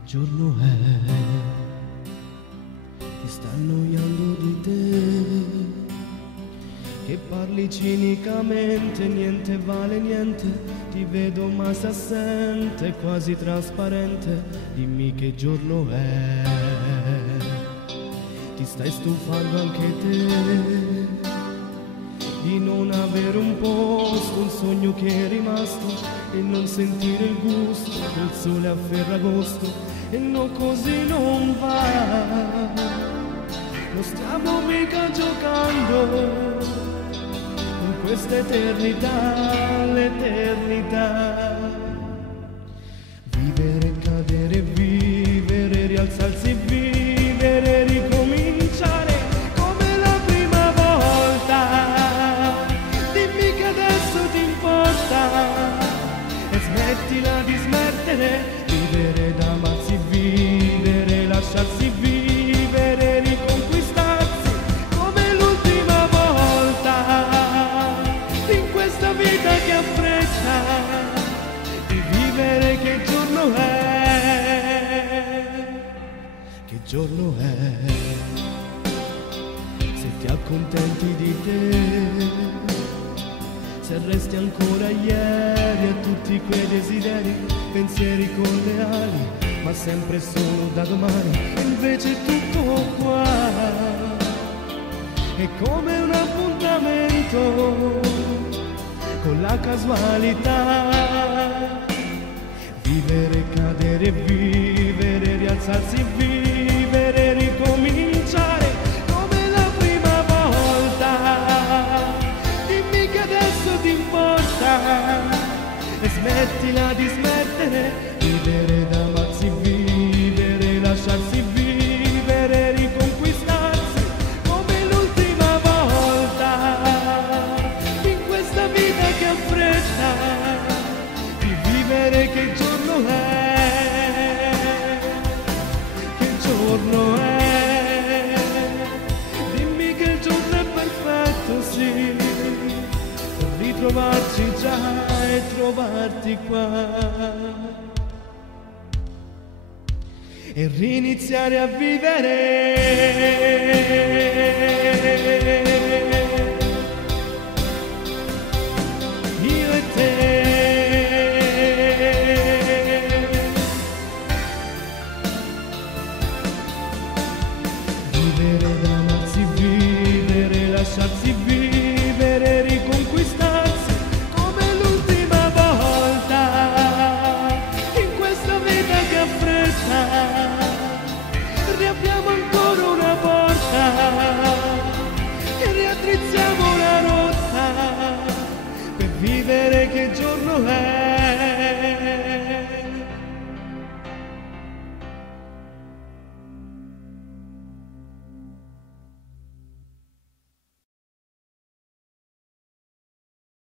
Che giorno è? Ti sta annoiando di te? Che parli cinicamente, niente vale niente, ti vedo ma sei assente, quasi trasparente, dimmi che giorno è. Ti stai stufando anche te di non avere un posto, un sogno che è rimasto e non sentire il gusto del sole a Ferragosto, e no, così non va, non stiamo mica giocando in questa eternità, l'eternità. Vivere, cadere, vivere, rialzarsi, vivere, ricominciare come la prima volta. Dimmi che adesso ti importa e smettila di smettere. Vivere da mazzi, vivere, lasciarsi vivere, riconquistarsi come l'ultima volta. In questa vita che ha fretta di vivere, che giorno è? Che giorno è? Se ti accontenti di te, se resti ancora ieri a tutti quei desideri, pensieri con le ali, ma sempre solo da domani. E invece tutto qua è come un appuntamento con la casualità. Vivere, cadere, vivere, rialzarsi, vivere, ricominciare come la prima volta. Dimmi che adesso ti importa e smettila di smettere. Vivere da mazzi, vivere, lasciarsi vivere, riconquistarsi come l'ultima volta. In questa vita che ha fretta di vivere, che giorno è? Che giorno è? Dimmi che il giorno è perfetto, sì, per ritrovarci già e trovarti qua e riniziare a vivere.